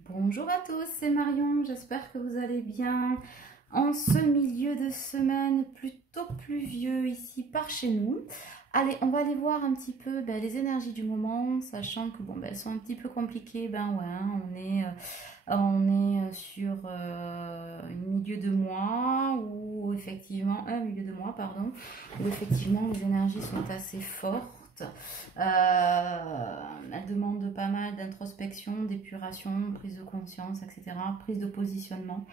Bonjour à tous, c'est Marion, j'espère que vous allez bien. En ce milieu de semaine plutôt pluvieux ici par chez nous. Allez, on va aller voir un petit peu les énergies du moment, sachant que elles sont un petit peu compliquées. On est sur un milieu de mois où effectivement, un milieu de mois, pardon, où effectivement les énergies sont assez fortes. Elle demande pas mal d'introspection, d'épuration, prise de conscience, etc. Prise de positionnement.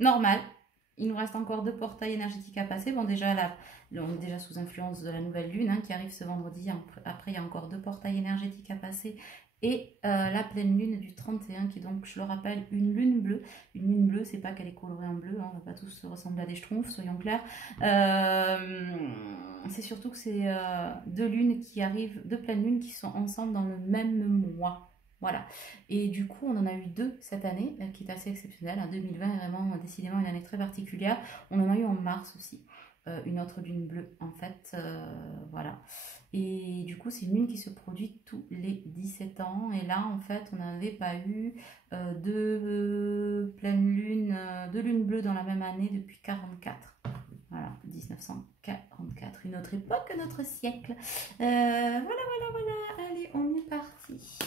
Normal. Il nous reste encore 2 portails énergétiques à passer. Bon, déjà, là, on est déjà sous influence de la nouvelle lune qui arrive ce vendredi. Après, il y a encore 2 portails énergétiques à passer. Et la pleine lune du 31 qui est donc, je le rappelle, une lune bleue. Une lune bleue, c'est pas qu'elle est colorée en bleu, on ne va pas tous ressembler à des schtroumpfs, soyons clairs. C'est surtout que c'est 2 lunes qui arrivent, 2 pleines lunes qui sont ensemble dans le même mois. Voilà. Et du coup, on en a eu 2 cette année, qui est assez exceptionnelle. 2020 est vraiment décidément une année très particulière. On en a eu en mars aussi. Une autre lune bleue en fait, voilà. Et du coup c'est une lune qui se produit tous les 17 ans et là en fait on n'avait pas eu deux pleines lunes, 2 lunes bleues dans la même année depuis 44. Voilà, 1944, une autre époque, notre siècle. Voilà, allez on est parti.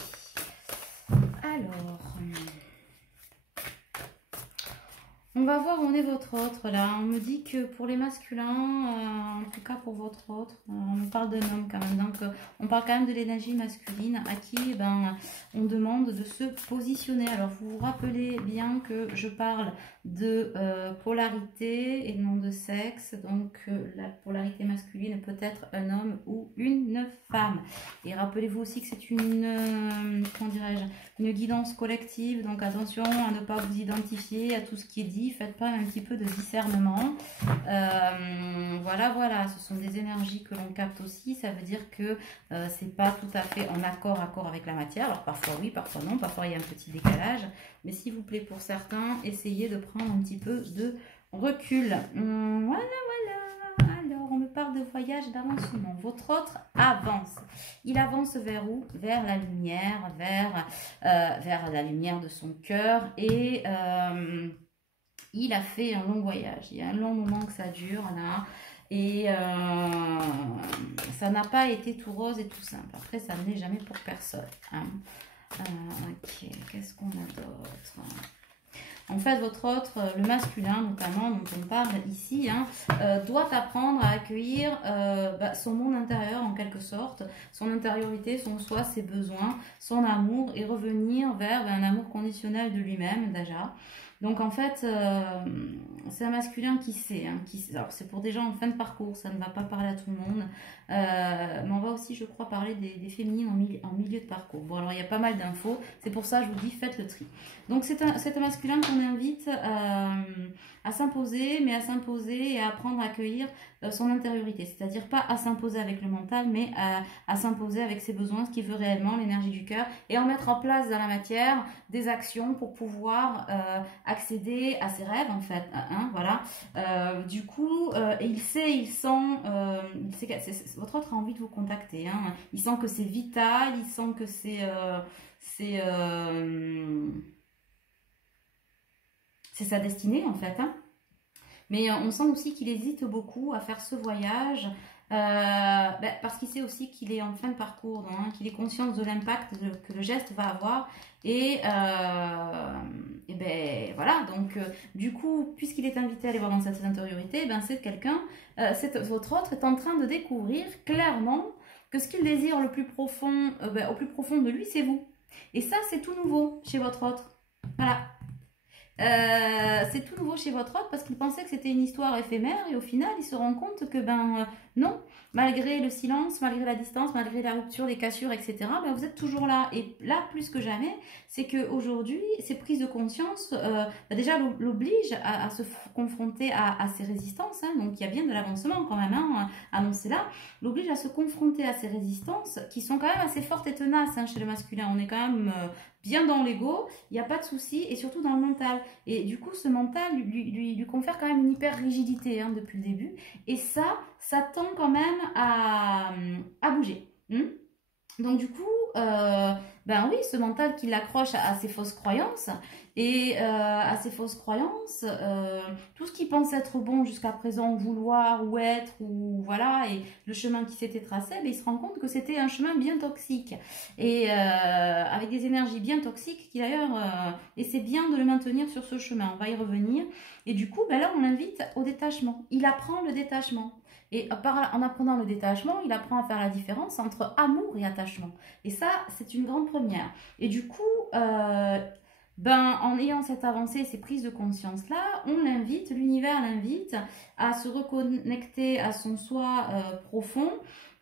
Alors, on va voir où on est votre autre là. On me dit que pour les masculins, en tout cas pour votre autre, on parle d'un homme quand même. Donc on parle quand même de l'énergie masculine à qui on demande de se positionner. Alors vous vous rappelez bien que je parle de polarité et non de sexe. Donc la polarité masculine peut être un homme ou une femme. Et rappelez-vous aussi que c'est une, comment dirais-je, une guidance collective. Donc attention à ne pas vous identifier à tout ce qui est dit. Faites pas un petit peu de discernement. Voilà, ce sont des énergies que l'on capte aussi. Ça veut dire que c'est pas tout à fait en accord avec la matière. Alors parfois oui, parfois non, parfois il y a un petit décalage. Mais s'il vous plaît, pour certains, essayez de prendre un petit peu de recul. Voilà. Alors, on me parle de voyage, d'avancement. Votre autre avance. Il avance vers où? Vers la lumière, vers la lumière de son cœur. Et il a fait un long voyage. Il y a un long moment que ça dure là. Et ça n'a pas été tout rose et tout simple. Après, ça n'est jamais pour personne. Hein. Ok, qu'est-ce qu'on a d'autre? En fait, votre autre, le masculin notamment, dont on parle ici, doit apprendre à accueillir son monde intérieur en quelque sorte, son intériorité, son soi, ses besoins, son amour et revenir vers un amour conditionnel de lui-même déjà. Donc en fait, c'est un masculin qui sait. Alors c'est pour des gens en fin de parcours, ça ne va pas parler à tout le monde. Mais on va aussi, je crois, parler des féminines en milieu de parcours. Bon, alors il y a pas mal d'infos, c'est pour ça que je vous dis, faites le tri. Donc c'est un masculin qu'on invite à s'imposer, mais à s'imposer et à apprendre à accueillir son intériorité. C'est-à-dire pas à s'imposer avec le mental, mais à s'imposer avec ses besoins, ce qu'il veut réellement, l'énergie du cœur, et en mettre en place dans la matière des actions pour pouvoir accéder à ses rêves en fait. Voilà. Du coup, il sait, il sent, votre autre a envie de vous contacter. Il sent que c'est vital, il sent que c'est sa destinée en fait. Mais on sent aussi qu'il hésite beaucoup à faire ce voyage parce qu'il sait aussi qu'il est en fin de parcours, qu'il est conscient de l'impact que le geste va avoir. Et voilà, donc du coup, puisqu'il est invité à aller voir dans cette intériorité, c'est quelqu'un, votre autre est en train de découvrir clairement que ce qu'il désire le plus profond, au plus profond de lui, c'est vous. Et ça, c'est tout nouveau chez votre autre. Voilà. C'est tout nouveau chez votre autre parce qu'il pensait que c'était une histoire éphémère et au final il se rend compte que non, malgré le silence, malgré la distance, malgré la rupture, les cassures, etc. Vous êtes toujours là et là plus que jamais, c'est qu'aujourd'hui ces prises de conscience déjà l'obligent à se confronter à ces résistances, donc il y a bien de l'avancement quand même annoncé là, l'oblige à se confronter à ces résistances qui sont quand même assez fortes et tenaces chez le masculin. On est quand même bien dans l'ego, il n'y a pas de souci, et surtout dans le mental. Et du coup, ce mental lui confère quand même une hyper rigidité depuis le début. Et ça tend quand même à bouger. Donc du coup, ben oui, ce mental qui l'accroche à ses fausses croyances et à ses fausses croyances, tout ce qui pense être bon jusqu'à présent, vouloir ou être ou voilà, et le chemin qui s'était tracé, ben, il se rend compte que c'était un chemin bien toxique et avec des énergies bien toxiques qui d'ailleurs, et c'est bien de le maintenir sur ce chemin. On va y revenir et du coup, ben là, on l'invite au détachement. Il apprend le détachement. Et en apprenant le détachement, il apprend à faire la différence entre amour et attachement. Et ça, c'est une grande première. Et du coup, ben, en ayant cette avancée, ces prises de conscience-là, on l'invite, l'univers l'invite à se reconnecter à son soi profond,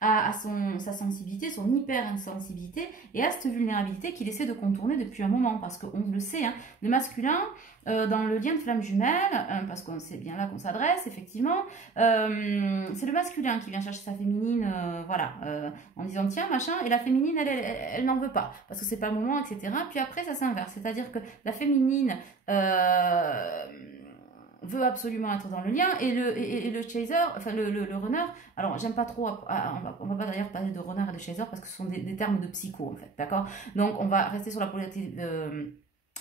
à sa sensibilité, son hyper-insensibilité et à cette vulnérabilité qu'il essaie de contourner depuis un moment. Parce qu'on le sait, hein, le masculin, dans le lien de flamme jumelle, parce que c'est bien là qu'on s'adresse, effectivement, c'est le masculin qui vient chercher sa féminine, voilà, en disant tiens, machin, et la féminine, elle n'en veut pas, parce que c'est pas le moment, etc. Puis après, ça s'inverse, c'est-à-dire que la féminine veut absolument être dans le lien, et le chaser, enfin le runner, alors j'aime pas trop, on va pas d'ailleurs parler de runner et de chaser, parce que ce sont des termes de psycho, en fait, d'accord? Donc on va rester sur la polarité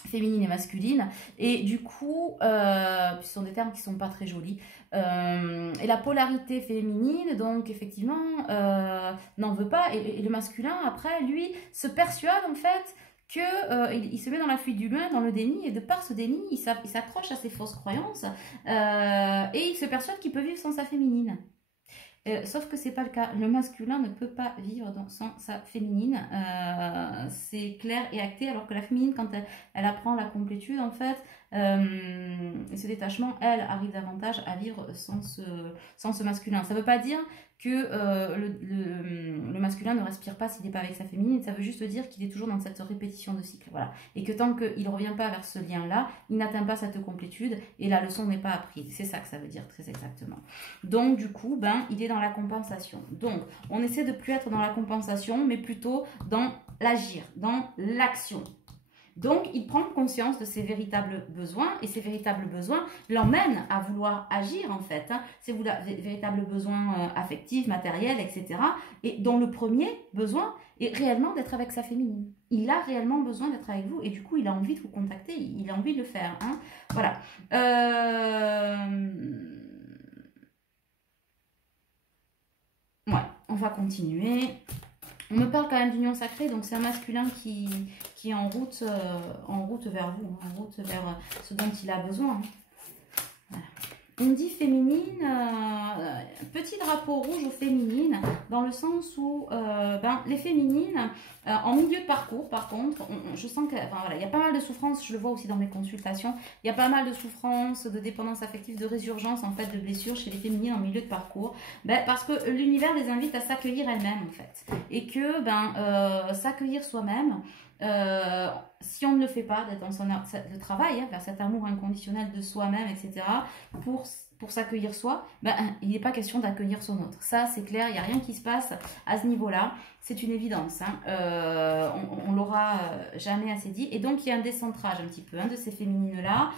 féminine et masculine, et du coup ce sont des termes qui sont pas très jolis, et la polarité féminine donc effectivement n'en veut pas, et le masculin après lui se persuade en fait que il se met dans la fuite du loin, dans le déni, et de par ce déni il s'accroche à ses fausses croyances, et il se persuade qu'il peut vivre sans sa féminine. Sauf que c'est pas le cas. Le masculin ne peut pas vivre sans sa féminine. C'est clair et acté. Alors que la féminine, quand elle apprend la complétude, en fait, ce détachement, elle arrive davantage à vivre sans ce masculin. Ça veut pas dire que le masculin ne respire pas s'il n'est pas avec sa féminine. Ça veut juste dire qu'il est toujours dans cette répétition de cycle. Voilà. Et que tant qu'il ne revient pas vers ce lien-là, il n'atteint pas cette complétude et la leçon n'est pas apprise. C'est ça que ça veut dire très exactement. Donc du coup, ben, il est dans la compensation. Donc on essaie de plus être dans la compensation, mais plutôt dans l'agir, dans l'action. Donc, il prend conscience de ses véritables besoins, et ces véritables besoins l'emmènent à vouloir agir en fait. Hein. Ses véritables besoins affectifs, matériels, etc. Et dont le premier besoin est réellement d'être avec sa féminine. Il a réellement besoin d'être avec vous, et du coup, il a envie de vous contacter, il a envie de le faire. Hein. Voilà. Ouais, on va continuer. On me parle quand même d'union sacrée, donc c'est un masculin qui est en route vers vous, en route vers ce dont il a besoin. Voilà. On dit féminine, petit drapeau rouge aux féminines, dans le sens où ben, les féminines, en milieu de parcours, par contre, je sens qu'il enfin, voilà, y a pas mal de souffrances, je le vois aussi dans mes consultations, il y a pas mal de souffrances, de dépendance affective, de résurgence, en fait, de blessures chez les féminines en milieu de parcours, ben, parce que l'univers les invite à s'accueillir elles-mêmes, en fait, et que ben, s'accueillir soi-même, si on ne le fait pas, d'être dans le travail, hein, vers cet amour inconditionnel de soi-même, etc., pour s'accueillir soi, ben, il n'est pas question d'accueillir son autre. Ça, c'est clair, il n'y a rien qui se passe à ce niveau-là. C'est une évidence. Hein. On l'aura jamais assez dit. Et donc, il y a un décentrage un petit peu hein, de ces féminines-là.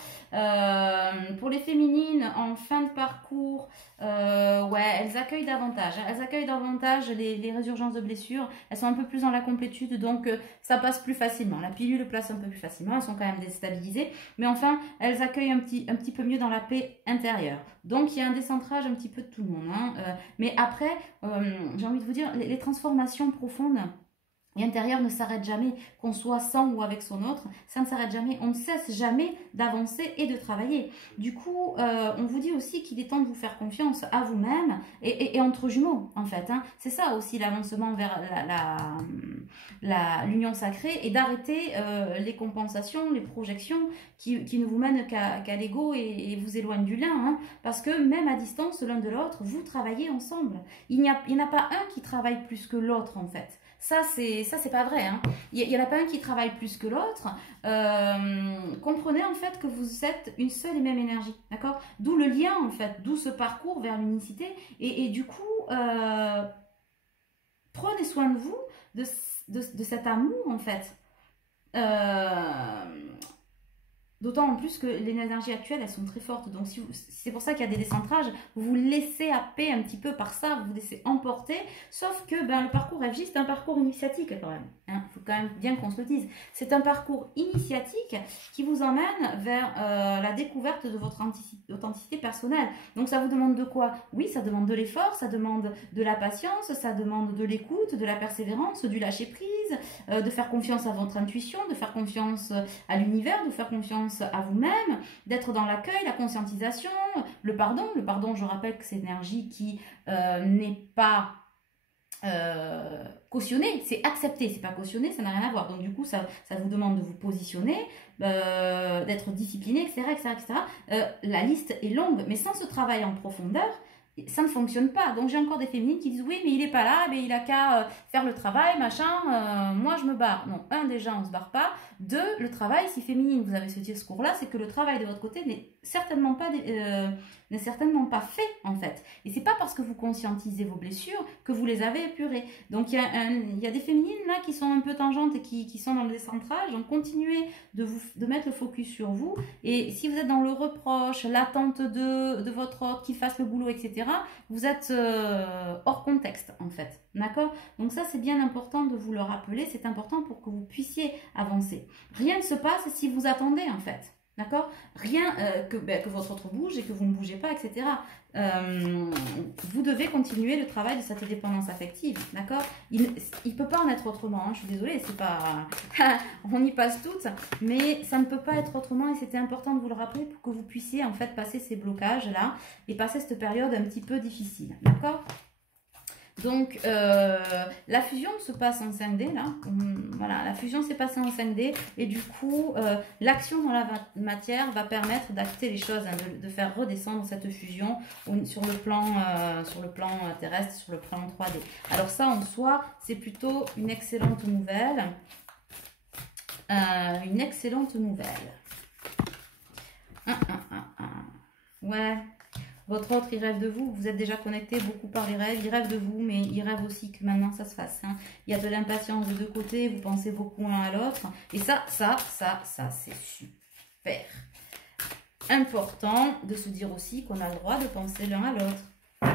Pour les féminines, en fin de parcours, ouais, elles accueillent davantage. Hein. Elles accueillent davantage les résurgences de blessures. Elles sont un peu plus dans la complétude, donc ça passe plus facilement. La pilule place un peu plus facilement. Elles sont quand même déstabilisées. Mais enfin, elles accueillent un petit peu mieux dans la paix intérieure. Donc, il y a un décentrage un petit peu de tout le monde. Hein. Mais après, j'ai envie de vous dire, les transformations profondes et intérieures ne s'arrêtent jamais, qu'on soit sans ou avec son autre, ça ne s'arrête jamais. On ne cesse jamais d'avancer et de travailler. Du coup, on vous dit aussi qu'il est temps de vous faire confiance à vous-même et entre jumeaux, en fait. Hein. C'est ça aussi l'avancement vers l'union sacrée et d'arrêter les compensations, les projections qui ne vous mènent qu'à l'ego et vous éloignent du lien. Hein. Parce que même à distance, l'un de l'autre, vous travaillez ensemble. Il n'y en a pas un qui travaille plus que l'autre, en fait. Ça, c'est pas vrai. Hein. Il n'y en a pas un qui travaille plus que l'autre. Comprenez en fait que vous êtes une seule et même énergie. D'accord? D'où le lien en fait, d'où ce parcours vers l'unicité. Et du coup, prenez soin de vous, de cet amour en fait. D'autant en plus que les énergies actuelles, elles sont très fortes. Donc, si c'est pour ça qu'il y a des décentrages. Vous vous laissez happer un petit peu par ça, vous vous laissez emporter. Sauf que le parcours FJ, c'est un parcours initiatique quand même. Il faut quand même bien qu'on se le dise. C'est un parcours initiatique qui vous emmène vers la découverte de votre authenticité personnelle. Donc, ça vous demande de quoi? Oui, ça demande de l'effort, ça demande de la patience, ça demande de l'écoute, de la persévérance, du lâcher-prise, de faire confiance à votre intuition, de faire confiance à l'univers, de faire confiance à vous-même, d'être dans l'accueil, la conscientisation, le pardon. Le pardon, je rappelle que c'est une énergie qui n'est pas cautionnée, c'est accepté, c'est pas cautionné, ça n'a rien à voir. Donc du coup, ça vous demande de vous positionner, d'être discipliné, etc. etc. La liste est longue, mais sans ce travail en profondeur, ça ne fonctionne pas. Donc j'ai encore des féminines qui disent oui mais il est pas là, mais il a qu'à faire le travail, machin, moi je me barre. Non, déjà on se barre pas. Deux, le travail, si féminine vous avez ce discours là, c'est que le travail de votre côté n'est certainement pas fait en fait. Et c'est pas parce que vous conscientisez vos blessures que vous les avez épurées. Donc il y a des féminines là qui sont un peu tangentes et qui sont dans le décentrage. Donc continuez de mettre le focus sur vous. Et si vous êtes dans le reproche, l'attente de votre autre qui fasse le boulot, etc., vous êtes hors contexte en fait. D'accord? Donc ça c'est bien important de vous le rappeler. C'est important pour que vous puissiez avancer. Rien ne se passe si vous attendez en fait. D'accord? Rien que votre autre bouge et que vous ne bougez pas, etc. Vous devez continuer le travail de cette dépendance affective. D'accord? Il ne peut pas en être autrement. Hein, je suis désolée, c'est pas... on y passe toutes, mais ça ne peut pas être autrement et c'était important de vous le rappeler pour que vous puissiez en fait passer ces blocages-là et passer cette période un petit peu difficile. D'accord? Donc, la fusion se passe en 5D, là. Voilà, la fusion s'est passée en 5D. Et du coup, l'action dans la matière va permettre d'acter les choses, hein, de faire redescendre cette fusion sur le plan terrestre, sur le plan 3D. Alors ça, en soi, c'est plutôt une excellente nouvelle. Une excellente nouvelle. Ouais. Votre autre, il rêve de vous. Vous êtes déjà connecté beaucoup par les rêves. Il rêve de vous, mais il rêve aussi que maintenant, ça se fasse. Hein. Il y a de l'impatience de deux côtés. Vous pensez beaucoup l'un à l'autre. Et ça, c'est super important de se dire aussi qu'on a le droit de penser l'un à l'autre.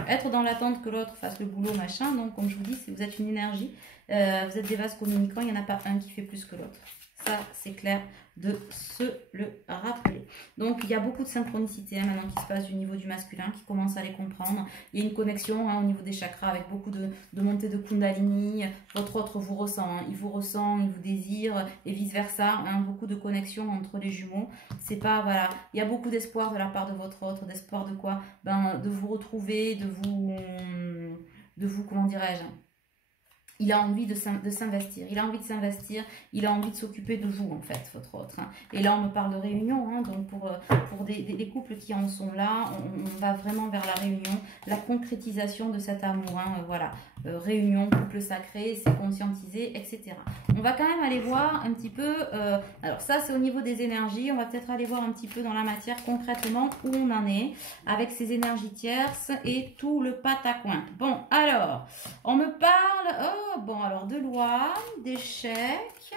Être dans l'attente que l'autre fasse le boulot, machin. Donc, comme je vous dis, si vous êtes une énergie, vous êtes des vases communicants, il n'y en a pas un qui fait plus que l'autre. Ça, c'est clair de se le rappeler. Donc, il y a beaucoup de synchronicité hein, maintenant qui se passe du niveau du masculin, qui commence à les comprendre. Il y a une connexion hein, au niveau des chakras avec beaucoup de montée de Kundalini. Votre autre vous ressent, hein, il vous désire et vice-versa. Hein, beaucoup de connexions entre les jumeaux. C'est pas, voilà, il y a beaucoup d'espoir de la part de votre autre. D'espoir de quoi? De vous retrouver, de vous, comment dirais-je? Il a envie de s'investir, il a envie de s'investir, il a envie de s'occuper de vous en fait, votre autre. Hein. Et là on me parle de réunion, hein, donc pour des couples qui en sont là, on va vraiment vers la réunion, la concrétisation de cet amour, hein, voilà. Réunion, couple sacré, c'est conscientisé, etc. On va quand même aller voir un petit peu, alors ça c'est au niveau des énergies, on va peut-être aller voir un petit peu dans la matière concrètement où on en est avec ces énergies tierces et tout le patacoin. Bon alors, on me parle, bon alors de loi, d'échecs,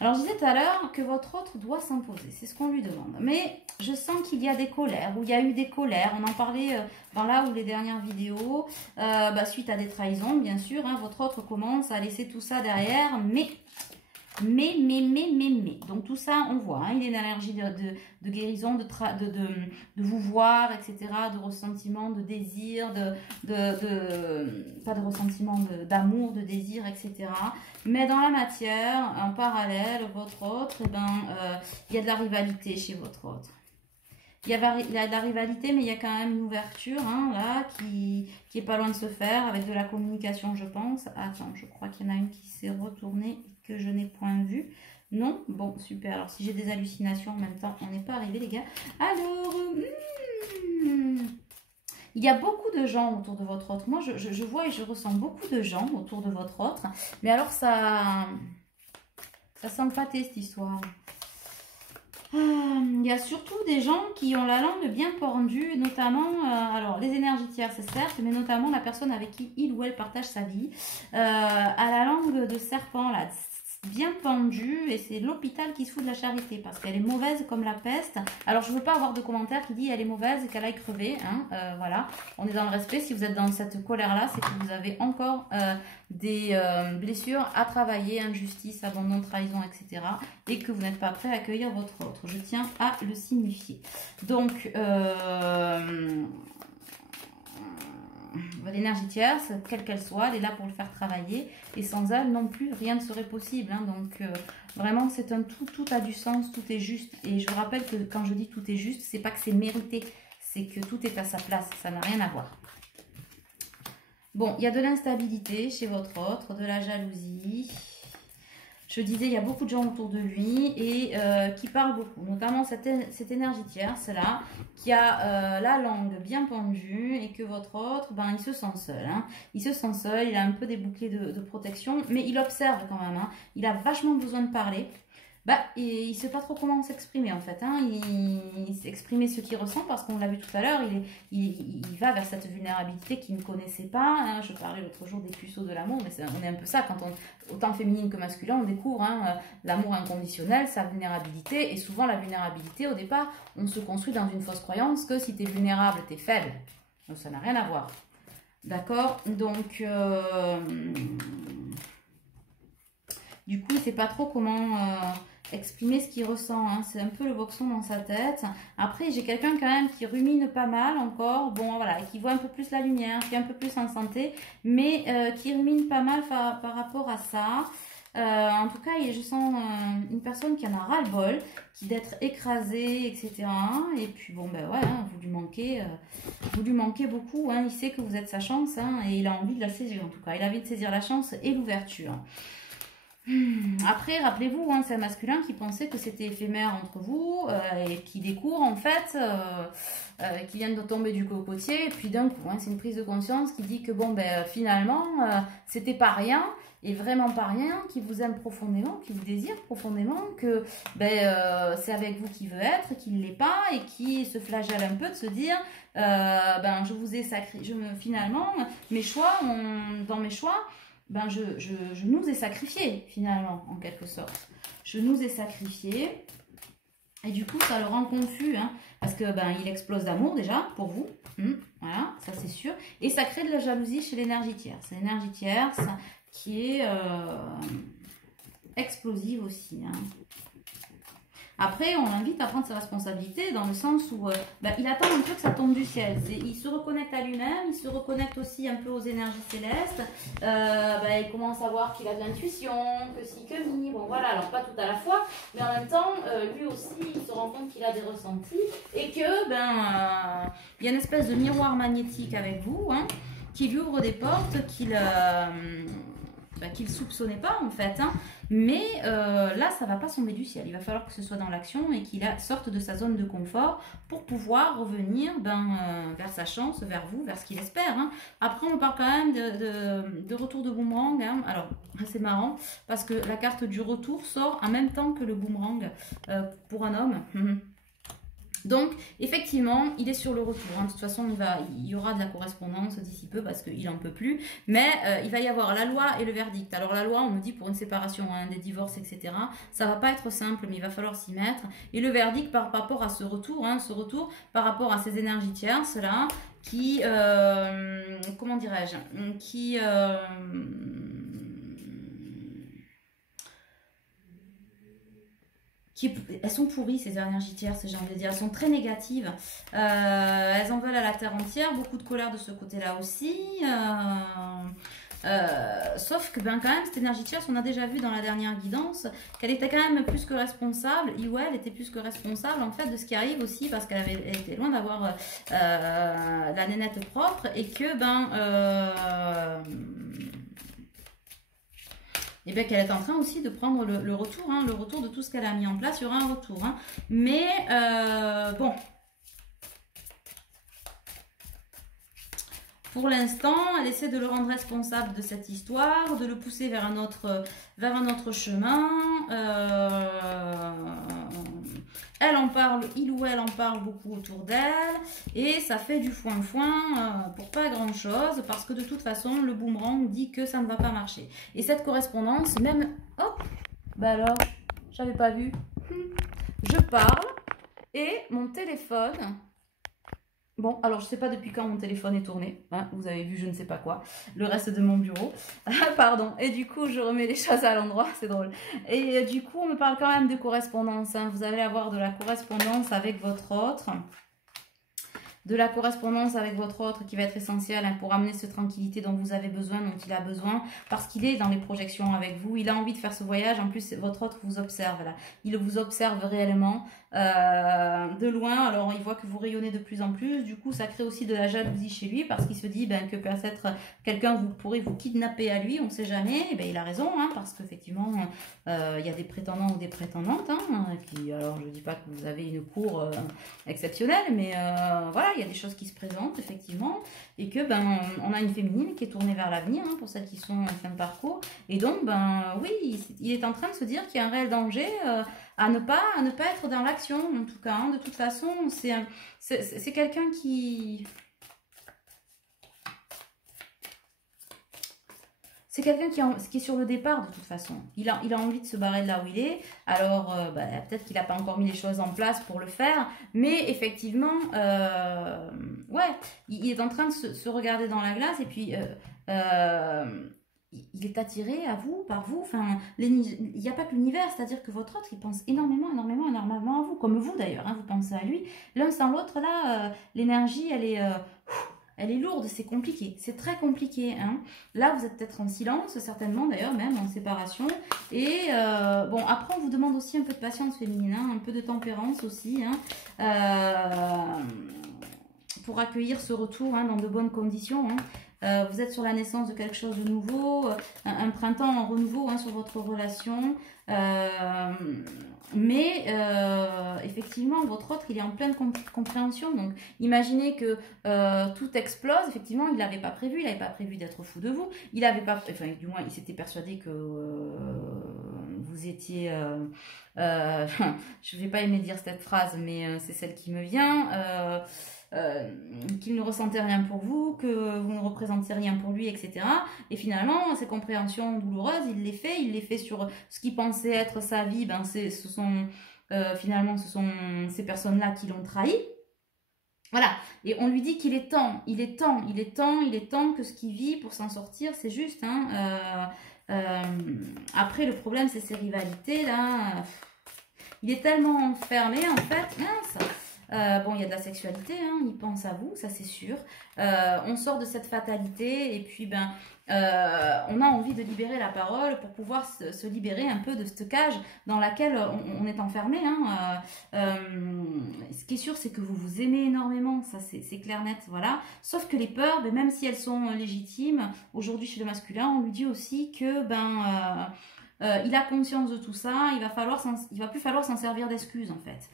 alors je disais tout à l'heure que votre autre doit s'imposer, c'est ce qu'on lui demande. Mais je sens qu'il y a des colères, ou il y a eu des colères, on en parlait dans là ou les dernières vidéos, suite à des trahisons bien sûr, hein, votre autre commence à laisser tout ça derrière, mais. Donc tout ça, on voit, hein, il y a une allergie de guérison, de vous voir, etc., de ressentiment, de désir, pas de ressentiment, d'amour, de désir, etc. Mais dans la matière, en parallèle, votre autre, il y a de la rivalité chez votre autre. Il y a de la rivalité, mais il y a quand même une ouverture, hein, là, qui est pas loin de se faire, avec de la communication, je pense. Attends, je crois qu'il y en a une qui s'est retournée et que je n'ai point vue. Non? Bon, super. Alors, si j'ai des hallucinations en même temps, on n'est pas arrivé, les gars. Alors, il y a beaucoup de gens autour de votre autre. Moi, je vois et je ressens beaucoup de gens autour de votre autre. Mais alors, ça sent pâté, cette histoire. Il y a surtout des gens qui ont la langue bien pendue, notamment, alors les énergies tierces, certes, mais notamment la personne avec qui il ou elle partage sa vie, à la langue de serpent, là, bien pendue et c'est l'hôpital qui se fout de la charité parce qu'elle est mauvaise comme la peste. Alors je veux pas avoir de commentaires qui dit elle est mauvaise et qu'elle aille crever, hein. Voilà, on est dans le respect. Si vous êtes dans cette colère là, c'est que vous avez encore des blessures à travailler, injustice, abandon, trahison, etc. et que vous n'êtes pas prêt à accueillir votre autre. Je tiens à le signifier. Donc l'énergie tierce, quelle qu'elle soit, elle est là pour le faire travailler et sans elle non plus rien ne serait possible, hein. Donc vraiment c'est un tout, tout a du sens, tout est juste. Et je vous rappelle que quand je dis tout est juste, c'est pas que c'est mérité, c'est que tout est à sa place, ça n'a rien à voir. Bon, il y a de l'instabilité chez votre autre, de la jalousie. Je disais, il y a beaucoup de gens autour de lui et qui parlent beaucoup, notamment cette énergie tierce là, qui a la langue bien pendue et que votre autre, ben, il se sent seul, hein. Il se sent seul, il a un peu des boucliers de protection, mais il observe quand même, hein. Il a vachement besoin de parler. Bah, et il ne sait pas trop comment s'exprimer en fait, hein. Il s'exprimer ce qu'il ressent parce qu'on l'a vu tout à l'heure, il va vers cette vulnérabilité qu'il ne connaissait pas, hein. Je parlais l'autre jour des puceaux de l'amour, mais on est un peu ça, quand on, autant féminine que masculin, on découvre, hein, l'amour inconditionnel, sa vulnérabilité, et souvent la vulnérabilité au départ, on se construit dans une fausse croyance que si tu es vulnérable, tu es faible. Donc ça n'a rien à voir. D'accord? Donc du coup, il ne sait pas trop comment exprimer ce qu'il ressent, hein. C'est un peu le boxon dans sa tête. Après, j'ai quelqu'un quand même qui rumine pas mal encore, bon voilà, et qui voit un peu plus la lumière, qui est un peu plus en santé, mais qui rumine pas mal par rapport à ça. En tout cas, je sens une personne qui en a ras-le-bol, qui d'être écrasée, etc. Et puis bon, ben ouais, hein, vous lui manquez beaucoup, hein. Il sait que vous êtes sa chance, hein, et il a envie de la saisir en tout cas. Il a envie de saisir la chance et l'ouverture. Après, rappelez-vous, hein, c'est un masculin qui pensait que c'était éphémère entre vous et qui découvre en fait, qui vient de tomber du cocotier, et puis d'un coup, hein, c'est une prise de conscience qui dit que bon, ben finalement, c'était pas rien, et vraiment pas rien, qui vous aime profondément, qui vous désire profondément, que ben, c'est avec vous qu'il veut être, qu'il ne l'est pas, et qui se flagelle un peu de se dire, ben je vous ai sacrifié, finalement, mes choix, dans mes choix, ben je nous ai sacrifiés finalement, en quelque sorte. Je nous ai sacrifiés. Et du coup, ça le rend confus, hein, parce que ben il explose d'amour déjà pour vous. Voilà, ça c'est sûr. Et ça crée de la jalousie chez l'énergie tierce. C'est l'énergie tierce qui est explosive aussi, hein. Après, on l'invite à prendre ses responsabilités dans le sens où il attend un peu que ça tombe du ciel. Il se reconnecte à lui-même, il se reconnecte aussi un peu aux énergies célestes. Il commence à voir qu'il a de l'intuition, que si, que mi. Bon, voilà, alors pas tout à la fois, mais en même temps, lui aussi, il se rend compte qu'il a des ressentis et que, il y a une espèce de miroir magnétique avec vous, hein, qui lui ouvre des portes qu'il soupçonnait pas en fait, hein. Mais là ça va pas tomber du ciel, il va falloir que ce soit dans l'action et qu'il sorte de sa zone de confort pour pouvoir revenir vers sa chance, vers vous, vers ce qu'il espère, hein. Après on parle quand même de retour de boomerang, hein. Alors c'est marrant parce que la carte du retour sort en même temps que le boomerang pour un homme. Donc, effectivement, il est sur le retour, hein. De toute façon, il y aura de la correspondance d'ici peu parce qu'il n'en peut plus. Mais il va y avoir la loi et le verdict. Alors, la loi, on me dit pour une séparation, hein, des divorces, etc. Ça va pas être simple, mais il va falloir s'y mettre. Et le verdict par rapport à ce retour, hein, par rapport à ces énergies tierces, là, qui, comment dirais-je, qui... elles sont pourries ces énergies tierces, j'ai envie de dire, elles sont très négatives, elles en veulent à la terre entière, beaucoup de colère de ce côté-là aussi, sauf que quand même cette énergie tierce, on a déjà vu dans la dernière guidance qu'elle était quand même plus que responsable, elle était plus que responsable en fait de ce qui arrive aussi, parce qu'elle était loin d'avoir la nénette propre, et que et bien qu'elle est en train aussi de prendre le retour, hein, le retour de tout ce qu'elle a mis en place, il y aura un retour, hein. Mais bon, pour l'instant, elle essaie de le rendre responsable de cette histoire, de le pousser vers un autre chemin. Elle en parle, il ou elle en parle beaucoup autour d'elle, et ça fait du foin-foin pour pas grand-chose, parce que de toute façon, le boomerang dit que ça ne va pas marcher. Et cette correspondance, même, hop, Bah alors, j'avais pas vu. Je parle et mon téléphone... Bon, alors je sais pas depuis quand mon téléphone est tourné, hein, vous avez vu je ne sais pas quoi, le reste de mon bureau, pardon, et du coup je remets les choses à l'endroit, c'est drôle. Et du coup on me parle quand même de correspondance, hein. Vous allez avoir de la correspondance avec votre autre, qui va être essentielle, hein, pour amener cette tranquillité dont vous avez besoin, dont il a besoin, parce qu'il est dans les projections avec vous, il a envie de faire ce voyage, en plus votre autre vous observe là, il vous observe réellement, de loin, alors il voit que vous rayonnez de plus en plus, du coup ça crée aussi de la jalousie chez lui, parce qu'il se dit ben, que peut-être quelqu'un pourrait vous kidnapper à lui, on ne sait jamais, et ben, il a raison, hein, parce qu'effectivement il y a des prétendants ou des prétendantes, hein, qui, alors je ne dis pas que vous avez une cour exceptionnelle, mais voilà, il y a des choses qui se présentent effectivement, et que ben on a une féminine qui est tournée vers l'avenir, hein, pour celles qui sont en fin de parcours, et donc ben oui, il est en train de se dire qu'il y a un réel danger à ne pas être dans l'action, en tout cas, hein. De toute façon, c'est quelqu'un qui... C'est quelqu'un qui est sur le départ de toute façon. Il a envie de se barrer de là où il est. Alors, bah, peut-être qu'il n'a pas encore mis les choses en place pour le faire. Mais effectivement, ouais, il est en train de se regarder dans la glace. Et puis, il est attiré à vous, par vous. Enfin, il n'y a pas que l'univers. C'est-à-dire que votre autre, il pense énormément à vous. Comme vous d'ailleurs, hein, vous pensez à lui. L'un sans l'autre, là, l'énergie, elle est lourde, c'est compliqué, c'est très compliqué. Hein. Là, vous êtes peut-être en silence, certainement d'ailleurs, même en séparation. Et bon, après, on vous demande aussi un peu de patience féminine, hein, un peu de tempérance aussi, hein, pour accueillir ce retour, hein, dans de bonnes conditions. Hein. Vous êtes sur la naissance de quelque chose de nouveau, un printemps en renouveau, hein, sur votre relation. Mais effectivement, votre autre, il est en pleine compréhension. Donc, imaginez que tout explose. Effectivement, il n'avait pas prévu. Il n'avait pas prévu d'être fou de vous. Il n'avait pas... Enfin, du moins, il s'était persuadé que vous étiez... je ne vais pas aimer dire cette phrase, mais c'est celle qui me vient. Qu'il ne ressentait rien pour vous, que vous ne représentiez rien pour lui, etc. Et finalement, ces compréhensions douloureuses, il les fait sur ce qu'il pensait être sa vie. Ben, finalement, ce sont ces personnes-là qui l'ont trahi. Voilà, et on lui dit qu'il est temps, il est temps que ce qu'il vit pour s'en sortir, c'est juste. Hein, après, le problème, c'est ces rivalités, là. Il est tellement enfermé, en fait. Mince. Bon, il y a de la sexualité, hein, il pense à vous, ça c'est sûr. On sort de cette fatalité et puis ben, on a envie de libérer la parole pour pouvoir se libérer un peu de cette cage dans laquelle on est enfermé. Hein. Ce qui est sûr, c'est que vous vous aimez énormément, ça c'est clair net, voilà. Sauf que les peurs, ben, même si elles sont légitimes, aujourd'hui chez le masculin, on lui dit aussi que ben... il a conscience de tout ça, il va plus falloir s'en servir d'excuses en fait.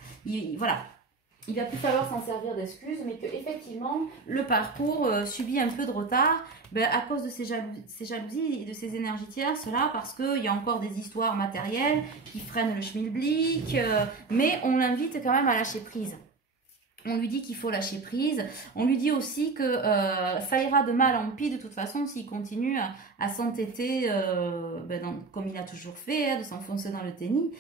Voilà. Il va plus falloir s'en servir d'excuses, mais que effectivement le parcours subit un peu de retard, ben, à cause de ces jalousies et de ces énergies tierces là, parce qu'il y a encore des histoires matérielles qui freinent le schmilblick, mais on l'invite quand même à lâcher prise. On lui dit qu'il faut lâcher prise. On lui dit aussi que ça ira de mal en pis de toute façon s'il continue à s'entêter, ben, comme il a toujours fait, hein, de s'enfoncer dans le tennis.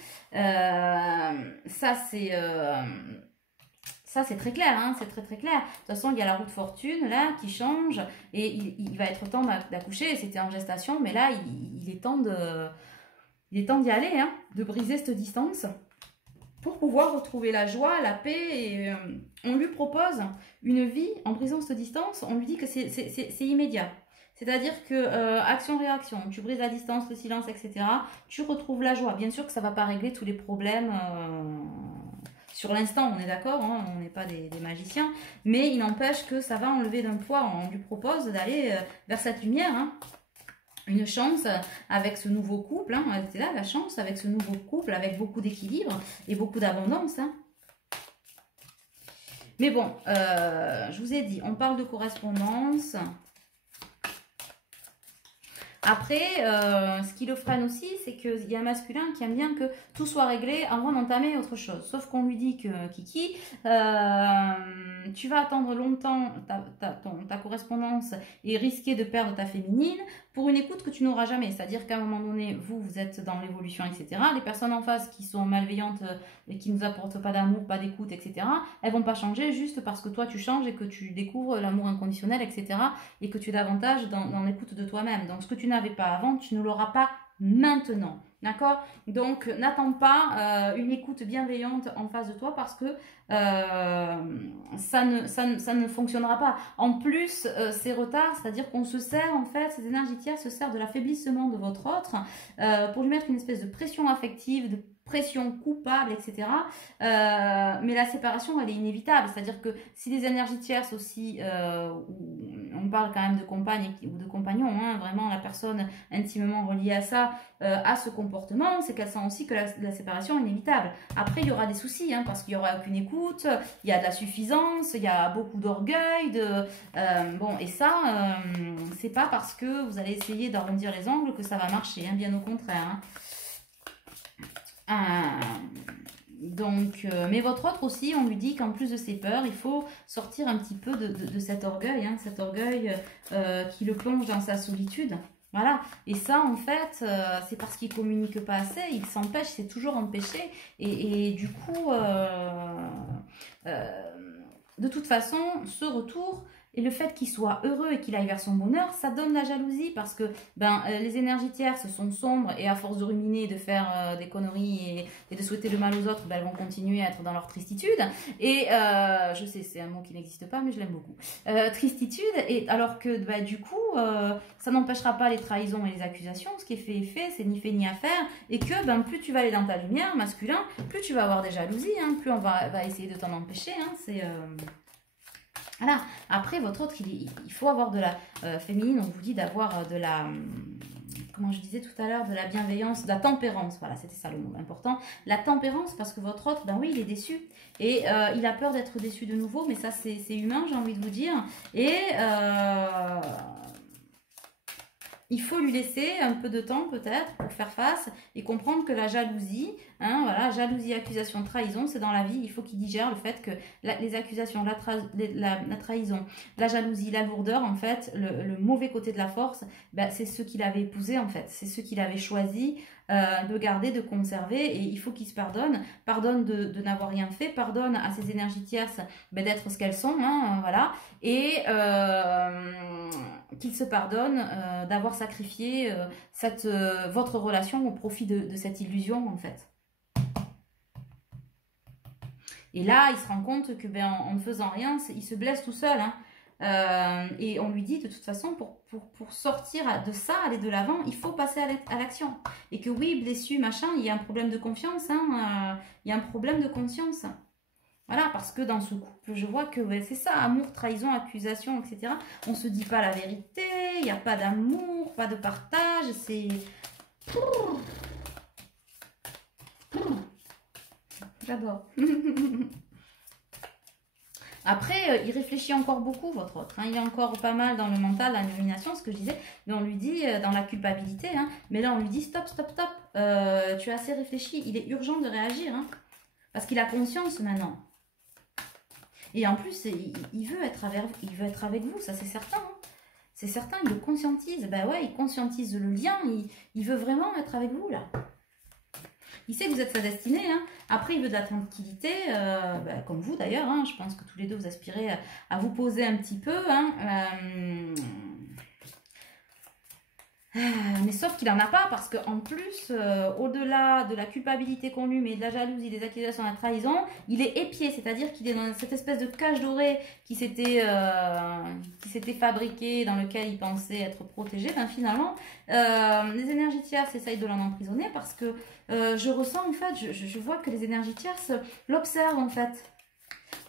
Ça, c'est très clair, hein, c'est très clair. De toute façon, il y a la roue de fortune, là, qui change, et il va être temps d'accoucher. C'était en gestation, mais là, il est temps d'y aller, hein, de briser cette distance pour pouvoir retrouver la joie, la paix. Et on lui propose une vie en brisant cette distance. On lui dit que c'est immédiat. C'est-à-dire que action-réaction, tu brises la distance, le silence, etc. Tu retrouves la joie. Bien sûr que ça ne va pas régler tous les problèmes... Sur l'instant, on est d'accord, hein, on n'est pas des magiciens, mais il n'empêche que ça va enlever d'un poids. On lui propose d'aller vers cette lumière, hein. Une chance avec ce nouveau couple, hein, c'est là la chance avec ce nouveau couple, avec beaucoup d'équilibre et beaucoup d'abondance. Hein. Mais bon, je vous ai dit, on parle de correspondance. Après, ce qui le freine aussi, c'est qu'il y a un masculin qui aime bien que tout soit réglé avant d'entamer autre chose. Sauf qu'on lui dit que, Kiki, tu vas attendre longtemps ta correspondance et risquer de perdre ta féminine pour une écoute que tu n'auras jamais. C'est-à-dire qu'à un moment donné, vous êtes dans l'évolution, etc. Les personnes en face qui sont malveillantes et qui ne nous apportent pas d'amour, pas d'écoute, etc., elles vont pas changer juste parce que toi tu changes et que tu découvres l'amour inconditionnel, etc. et que tu es davantage dans l'écoute de toi-même. Donc ce que tu n'avais pas avant, tu ne l'auras pas maintenant. D'accord? Donc, n'attends pas une écoute bienveillante en face de toi parce que ça ne fonctionnera pas. En plus, ces retards, c'est-à-dire qu'on se sert, en fait, ces énergies tierces se servent de l'affaiblissement de votre autre pour lui mettre une espèce de pression affective, de pression coupable, etc. Mais la séparation, elle est inévitable. C'est-à-dire que si les énergies tierces aussi, on parle quand même de compagne ou de compagnon, hein, vraiment la personne intimement reliée à ça, à ce comportement, c'est qu'elle sent aussi que la séparation est inévitable. Après, il y aura des soucis, hein, parce qu'il n'y aura aucune écoute, il y a de la suffisance, il y a beaucoup d'orgueil, bon, et ça, c'est pas parce que vous allez essayer d'arrondir les angles que ça va marcher, hein, bien au contraire. Donc, mais votre autre aussi, on lui dit qu'en plus de ses peurs, il faut sortir un petit peu de cet orgueil, hein, cet orgueil qui le plonge dans sa solitude. Voilà, et ça en fait, c'est parce qu'il communique pas assez, il s'empêche, c'est toujours empêché, et du coup, de toute façon, ce retour, et le fait qu'il soit heureux et qu'il aille vers son bonheur, ça donne la jalousie parce que les énergies tierces sont sombres et à force de ruminer, de faire des conneries et de souhaiter le mal aux autres, elles vont continuer à être dans leur tristitude. Et je sais, c'est un mot qui n'existe pas, mais je l'aime beaucoup. Tristitude, et alors que du coup, ça n'empêchera pas les trahisons et les accusations. Ce qui est fait est fait, c'est ni fait ni à faire. Et que plus tu vas aller dans ta lumière masculin, plus tu vas avoir des jalousies, hein, plus on va essayer de t'en empêcher. Hein, c'est... Voilà. Après, votre autre, il faut avoir de la féminine, on vous dit d'avoir de la, comment je disais tout à l'heure, de la bienveillance, de la tempérance. Voilà, c'était ça le mot important. La tempérance, parce que votre autre, oui, il est déçu. Et il a peur d'être déçu de nouveau, mais ça, c'est humain, j'ai envie de vous dire. Et il faut lui laisser un peu de temps peut-être pour faire face et comprendre que la jalousie, hein, voilà, jalousie, accusation, trahison, c'est dans la vie. Il faut qu'il digère le fait que les accusations, la trahison, la jalousie, la lourdeur, en fait, le mauvais côté de la force, c'est ce qu'il avait épousé en fait. C'est ce qu'il avait choisi de garder, de conserver, et il faut qu'il se pardonne. Pardonne de n'avoir rien fait, pardonne à ses énergies tierces d'être ce qu'elles sont, hein, voilà, et qu'il se pardonne d'avoir sacrifié votre relation au profit de cette illusion en fait. Et là, il se rend compte que en ne faisant rien, il se blesse tout seul, hein. Et on lui dit de toute façon pour sortir de ça, aller de l'avant, il faut passer à l'action. Et que oui, blessure, machin, il y a un problème de confiance, hein, il y a un problème de conscience. Voilà, parce que dans ce couple, je vois que c'est ça, amour, trahison, accusation, etc. On ne se dit pas la vérité, il n'y a pas d'amour, pas de partage, c'est... J'adore. Après, il réfléchit encore beaucoup, votre autre. Hein. Il est encore pas mal dans le mental, la domination, ce que je disais. Mais on lui dit, dans la culpabilité, hein, mais là on lui dit stop, stop, stop. Tu as assez réfléchi, il est urgent de réagir. Hein, parce qu'il a conscience maintenant. Et en plus, il veut être avec vous, ça c'est certain. Hein. C'est certain, il le conscientise. Ben ouais, il conscientise le lien, il veut vraiment être avec vous là. Il sait que vous êtes sa destinée. Hein. Après, il veut de la tranquillité, comme vous d'ailleurs. Hein. Je pense que tous les deux, vous aspirez à vous poser un petit peu. Hein. Mais sauf qu'il n'en a pas, parce qu'en plus, au-delà de la culpabilité qu'on lui met, de la jalousie, des accusations, de la trahison, il est épié, c'est-à-dire qu'il est dans cette espèce de cage dorée qui s'était fabriquée, dans lequel il pensait être protégé. Ben, finalement, les énergies tierces essayent de l'en emprisonner parce que je ressens, en fait, je vois que les énergies tierces l'observent, en fait.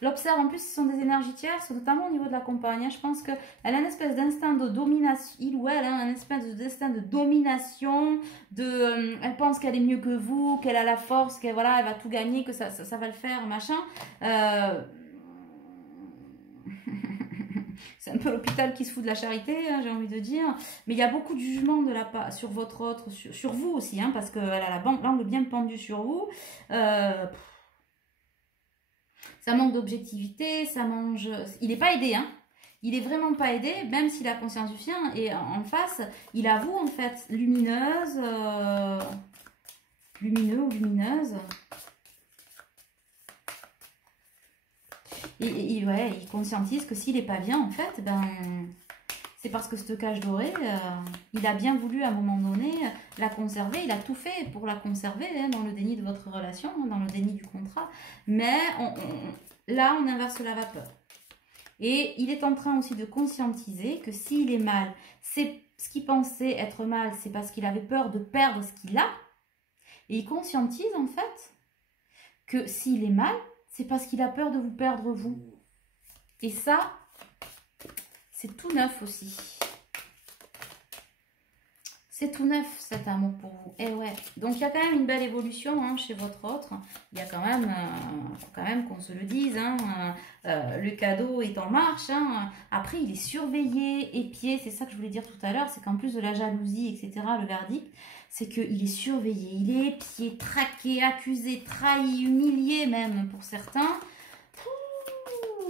L'observe, en plus, ce sont des énergies tierces, notamment au niveau de la compagne. Je pense qu'elle a une espèce d'instinct de domination, il ou elle a un espèce d'instinct de domination, elle pense qu'elle est mieux que vous, qu'elle a la force, qu'elle voilà, elle va tout gagner, que ça va le faire, machin. C'est un peu l'hôpital qui se fout de la charité, hein, j'ai envie de dire. Mais il y a beaucoup de jugement de sur votre autre, sur vous aussi, hein, parce qu'elle a l'angle bien pendu sur vous. Ça manque d'objectivité, ça mange... Il n'est pas aidé, hein. il est vraiment pas aidé, même s'il a conscience du sien. Et en face, il avoue en fait lumineuse, lumineux ou lumineuse. Et ouais, il conscientise que s'il est pas bien, en fait, ben, c'est parce que cette cage dorée, il a bien voulu à un moment donné la conserver. Il a tout fait pour la conserver hein, dans le déni de votre relation, hein, dans le déni du contrat. Mais là, on inverse la vapeur. Et il est en train aussi de conscientiser que s'il est mal, c'est ce qu'il pensait être mal, c'est parce qu'il avait peur de perdre ce qu'il a. Et il conscientise en fait que s'il est mal, c'est parce qu'il a peur de vous perdre vous. Et ça, c'est tout neuf aussi. C'est tout neuf cet amour pour vous. Et ouais. Donc il y a quand même une belle évolution hein, chez votre autre. Il y a quand même, faut quand même qu'on se le dise. Hein, le cadeau est en marche. Hein. Après, il est surveillé, épié. C'est ça que je voulais dire tout à l'heure. C'est qu'en plus de la jalousie, etc., le verdict, c'est qu'il est surveillé. Il est épié, traqué, accusé, trahi, humilié même pour certains.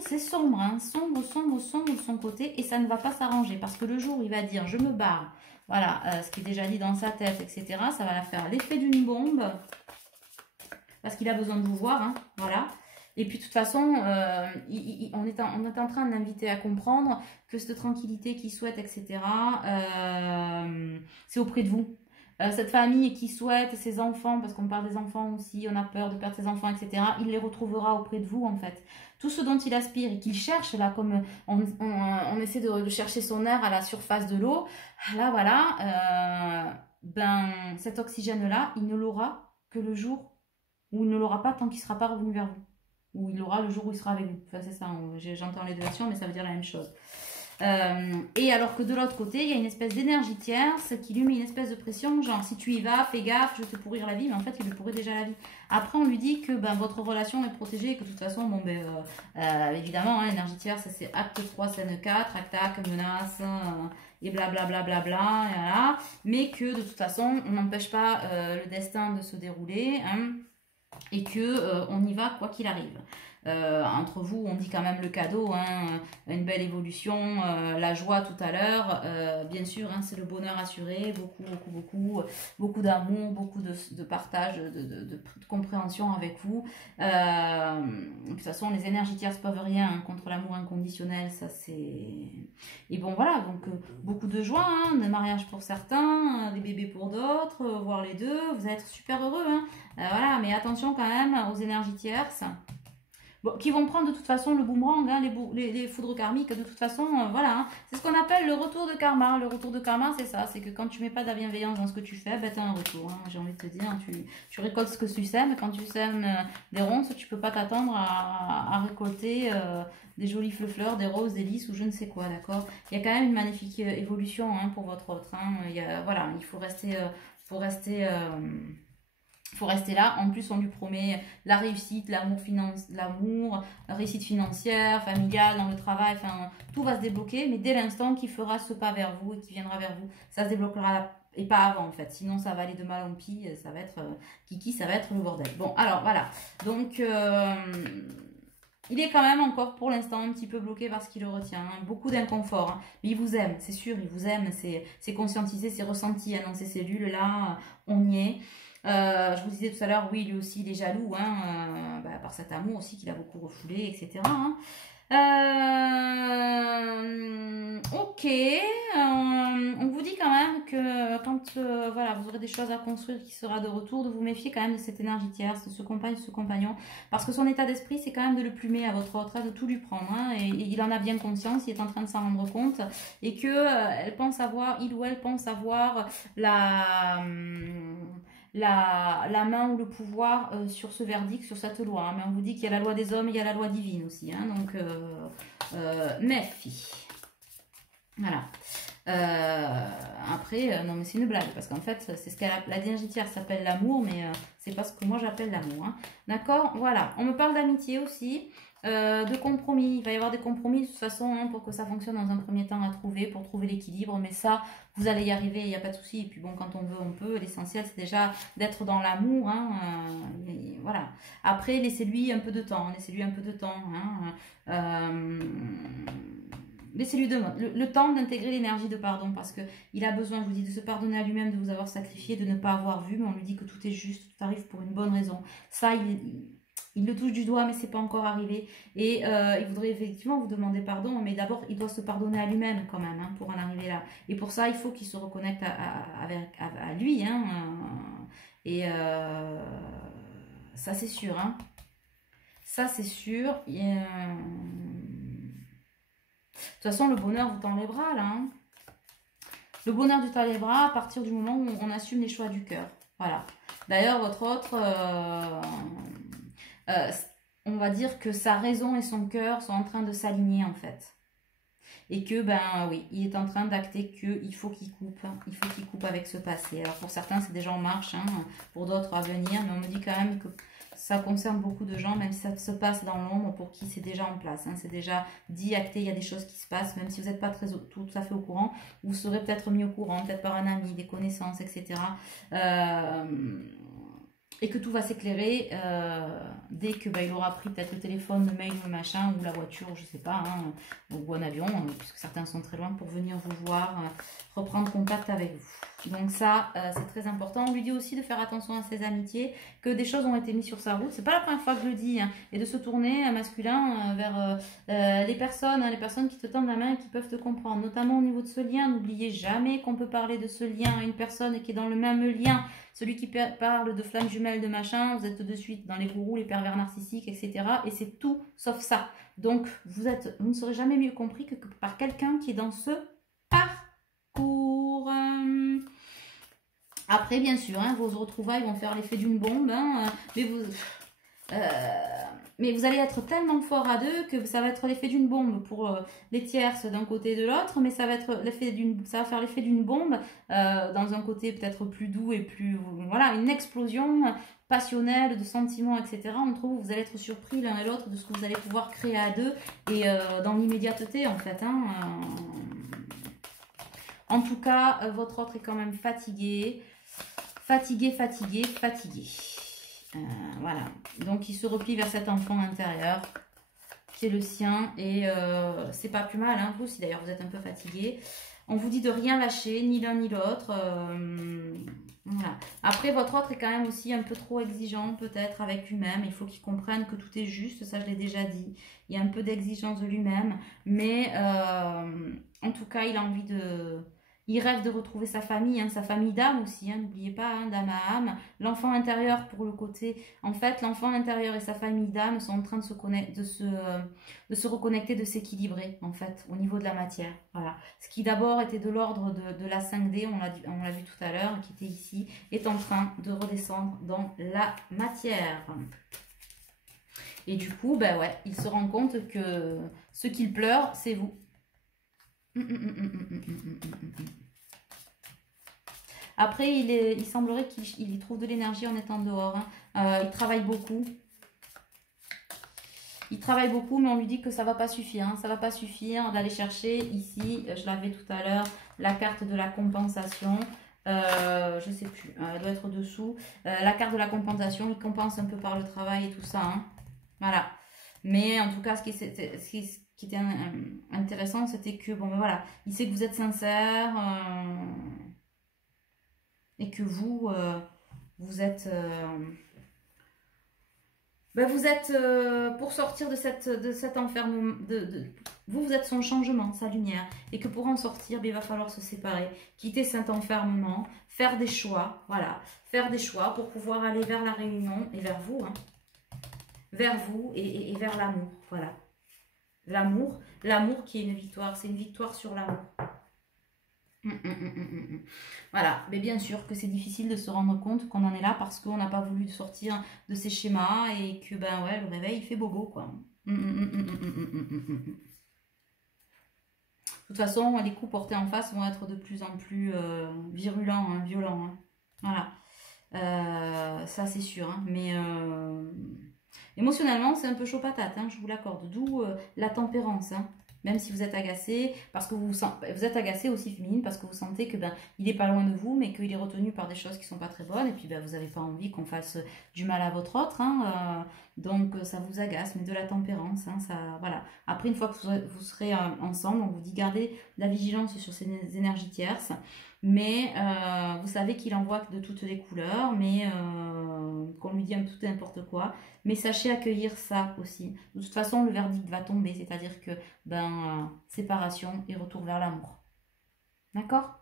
C'est sombre, hein, sombre, sombre, sombre de son côté. Et ça ne va pas s'arranger. Parce que le jour où il va dire « je me barre », voilà, ce qui est déjà dit dans sa tête, etc. Ça va la faire l'effet d'une bombe. Parce qu'il a besoin de vous voir, hein, voilà. Et puis, de toute façon, on est en train de l'inviter à comprendre que cette tranquillité qu'il souhaite, etc., c'est auprès de vous. Cette famille qui souhaite ses enfants, parce qu'on parle des enfants aussi, on a peur de perdre ses enfants, etc., il les retrouvera auprès de vous, en fait. Tout ce dont il aspire et qu'il cherche, là, comme on essaie de chercher son air à la surface de l'eau, là, voilà, ben, cet oxygène-là, il ne l'aura que le jour où il ne l'aura pas tant qu'il ne sera pas revenu vers vous. Ou il l'aura le jour où il sera avec vous. Enfin, c'est ça, j'entends les deux versions, mais ça veut dire la même chose. Et alors que de l'autre côté, il y a une espèce d'énergie tierce qui lui met une espèce de pression, genre si tu y vas, fais gaffe, je vais te pourrir la vie, mais en fait il lui pourrit déjà la vie. Après on lui dit que ben, votre relation est protégée et que de toute façon, bon ben évidemment, hein, énergie tierce c'est acte 3, scène 4, attaque, menace, et blablabla, bla, bla, bla, et voilà. Mais que de toute façon on n'empêche pas le destin de se dérouler, hein, et que on y va quoi qu'il arrive. Entre vous, on dit quand même le cadeau, hein, une belle évolution, la joie tout à l'heure, bien sûr, hein, c'est le bonheur assuré, beaucoup d'amour, beaucoup de partage, de compréhension avec vous. De toute façon, les énergies tierces peuvent rien hein, contre l'amour inconditionnel, ça c'est... Et bon voilà, donc beaucoup de joie, hein, de mariage pour certains, des bébés pour d'autres, voire les deux, vous allez être super heureux, hein. Voilà, mais attention quand même aux énergies tierces. Bon, qui vont prendre de toute façon le boomerang, hein, les foudres karmiques, de toute façon, voilà. Hein. C'est ce qu'on appelle le retour de karma. Le retour de karma, c'est ça. C'est que quand tu mets pas de la bienveillance dans ce que tu fais, ben, tu as un retour. Hein, j'ai envie de te dire, tu récoltes ce que tu sèmes. Quand tu sèmes des ronces, tu peux pas t'attendre à récolter des jolies fleurs, des roses, des lys ou je ne sais quoi, d'accord. Il y a quand même une magnifique évolution hein, pour votre autre. Hein. Voilà, il faut rester... faut rester là. En plus, on lui promet la réussite, l'amour, la réussite financière, familiale, dans le travail. Enfin, tout va se débloquer. Mais dès l'instant qu'il fera ce pas vers vous et qu'il viendra vers vous, ça se débloquera et pas avant en fait. Sinon, ça va aller de mal en pis. Ça va être kiki, ça va être le bordel. Bon, alors voilà. Donc, il est quand même encore pour l'instant un petit peu bloqué parce qu'il le retient. Hein. Beaucoup d'inconfort. Hein. Mais il vous aime, c'est sûr, il vous aime. C'est conscientisé, c'est ressenti hein, dans ces cellules-là. On y est. Je vous disais tout à l'heure, oui, lui aussi, il est jaloux, hein, par cet amour aussi qu'il a beaucoup refoulé, etc. Hein. Ok, on vous dit quand même que quand voilà, vous aurez des choses à construire qui sera de retour, de vous méfier quand même de cette énergie tierce, de ce compagnon, parce que son état d'esprit, c'est quand même de le plumer à votre autre, de tout lui prendre, hein, et il en a bien conscience, il est en train de s'en rendre compte, et que il ou elle pense avoir la main ou le pouvoir sur ce verdict, sur cette loi. Hein. Mais on vous dit qu'il y a la loi des hommes et il y a la loi divine aussi. Hein. Donc, méfie. Voilà. Après, non mais c'est une blague, parce qu'en fait, c'est ce qu'elle la dirigitière s'appelle l'amour, mais c'est pas ce que moi j'appelle l'amour. Hein. D'accord. Voilà. On me parle d'amitié aussi. De compromis, il va y avoir des compromis de toute façon hein, pour que ça fonctionne dans un premier temps à trouver, pour trouver l'équilibre, mais ça, vous allez y arriver, il n'y a pas de souci, et puis bon, quand on veut, on peut, l'essentiel c'est déjà d'être dans l'amour, hein, voilà. Après, laissez-lui un peu de temps, Hein, laissez-lui le temps d'intégrer l'énergie de pardon, parce qu'il a besoin, je vous dis, de se pardonner à lui-même, de vous avoir sacrifié, de ne pas avoir vu, mais on lui dit que tout est juste, tout arrive pour une bonne raison. Ça, il le touche du doigt, mais c'est pas encore arrivé. Et il voudrait effectivement vous demander pardon, mais d'abord, il doit se pardonner à lui-même quand même, hein, pour en arriver là. Et pour ça, il faut qu'il se reconnecte à lui. Hein, et ça, c'est sûr. Hein. Ça, c'est sûr. Et, de toute façon, le bonheur vous tend les bras, là. Hein. Le bonheur vous tend les bras à partir du moment où on assume les choix du cœur. Voilà. D'ailleurs, votre autre... on va dire que sa raison et son cœur sont en train de s'aligner en fait. Et que, ben oui, il est en train d'acter qu'il faut qu'il coupe. Il faut qu'il coupe avec ce passé. Alors pour certains, c'est déjà en marche, hein, pour d'autres à venir. Mais on me dit quand même que ça concerne beaucoup de gens, même si ça se passe dans l'ombre, pour qui c'est déjà en place. Hein, c'est déjà dit, acté, il y a des choses qui se passent. Même si vous n'êtes pas tout à fait au courant, vous serez peut-être mis au courant, peut-être par un ami, des connaissances, etc. Et que tout va s'éclairer dès que il aura pris peut-être le téléphone, le mail, le machin, ou la voiture, je sais pas, hein, ou un avion, puisque certains sont très loin pour venir vous voir, reprendre contact avec vous. Donc ça, c'est très important. On lui dit aussi de faire attention à ses amitiés, que des choses ont été mises sur sa route. C'est pas la première fois que je le dis, hein, et de se tourner masculin vers les personnes qui te tendent la main et qui peuvent te comprendre, notamment au niveau de ce lien. N'oubliez jamais qu'on peut parler de ce lien à une personne qui est dans le même lien. Celui qui parle de flammes jumelles, de machin, vous êtes de suite dans les gourous, les pervers narcissiques, etc. Et c'est tout sauf ça. Donc, vous ne serez jamais mieux compris que par quelqu'un qui est dans ce parcours. Après, bien sûr, hein, vos retrouvailles vont faire l'effet d'une bombe, hein, mais vous allez être tellement fort à deux que ça va être l'effet d'une bombe pour les tierces d'un côté et de l'autre, mais ça va faire l'effet d'une bombe dans un côté peut-être plus doux et plus, voilà, une explosion passionnelle de sentiments, etc. Entre vous, vous allez être surpris l'un et l'autre de ce que vous allez pouvoir créer à deux et dans l'immédiateté en fait. Hein, En tout cas, votre autre est quand même fatigué. Fatigué. Voilà. Donc, il se replie vers cet enfant intérieur qui est le sien. Et c'est pas plus mal, hein, vous, si d'ailleurs vous êtes un peu fatigué. On vous dit de rien lâcher, ni l'un ni l'autre. Voilà. Après, votre autre est quand même aussi un peu trop exigeant, peut-être, avec lui-même. Il faut qu'il comprenne que tout est juste. Ça, je l'ai déjà dit. Il y a un peu d'exigence de lui-même. Mais, en tout cas, il a envie de... Il rêve de retrouver sa famille, hein, sa famille d'âme aussi, hein, n'oubliez pas, hein, d'âme à âme. L'enfant intérieur pour le côté... En fait, l'enfant intérieur et sa famille d'âme sont en train de se reconnecter, de s'équilibrer, en fait, au niveau de la matière. Voilà. Ce qui d'abord était de l'ordre de la 5D, on l'a vu tout à l'heure, qui était ici, est en train de redescendre dans la matière. Et du coup, ben ouais, il se rend compte que ce qu'il pleure, c'est vous. Après, il semblerait qu'il trouve de l'énergie en étant dehors. Hein. Il travaille beaucoup. Il travaille beaucoup, mais on lui dit que ça ne va pas suffire. Hein. Ça ne va pas suffire d'aller chercher ici, je l'avais tout à l'heure, la carte de la compensation. Je ne sais plus, elle doit être dessous. La carte de la compensation, il compense un peu par le travail et tout ça. Hein. Voilà. Mais en tout cas, ce qui était intéressant, c'était que, bon, ben voilà, il sait que vous êtes sincère et que vous, vous êtes... vous êtes, pour sortir de cet enfermement, vous êtes son changement, sa lumière, et que pour en sortir, il va falloir se séparer, quitter cet enfermement, faire des choix, voilà, faire des choix pour pouvoir aller vers la réunion et vers vous, hein, vers vous et vers l'amour, voilà. L'amour qui est une victoire, c'est une victoire sur l'amour. Voilà, mais bien sûr que c'est difficile de se rendre compte qu'on en est là parce qu'on n'a pas voulu sortir de ces schémas et que ben ouais, le réveil il fait bobo quoi. De toute façon, les coups portés en face vont être de plus en plus virulents, hein, violents. Hein. Voilà, ça c'est sûr, hein, mais émotionnellement c'est un peu chaud patate, hein, je vous l'accorde, d'où la tempérance. Hein. même si vous êtes agacé, parce que vous êtes agacé aussi féminine, parce que vous sentez que il est pas loin de vous, mais qu'il est retenu par des choses qui sont pas très bonnes, et puis vous n'avez pas envie qu'on fasse du mal à votre autre, hein, donc ça vous agace, mais de la tempérance, hein, ça, voilà. Après, une fois que vous serez ensemble, on vous dit gardez la vigilance sur ces énergies tierces, mais vous savez qu'il envoie de toutes les couleurs, mais qu'on lui dit un peu tout et n'importe quoi, mais sachez accueillir ça aussi. De toute façon, le verdict va tomber, c'est-à-dire que séparation et retour vers l'amour. D'accord?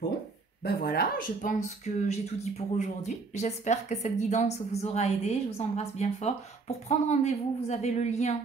Bon, ben voilà, je pense que j'ai tout dit pour aujourd'hui. J'espère que cette guidance vous aura aidé. Je vous embrasse bien fort. Pour prendre rendez-vous, vous avez le lien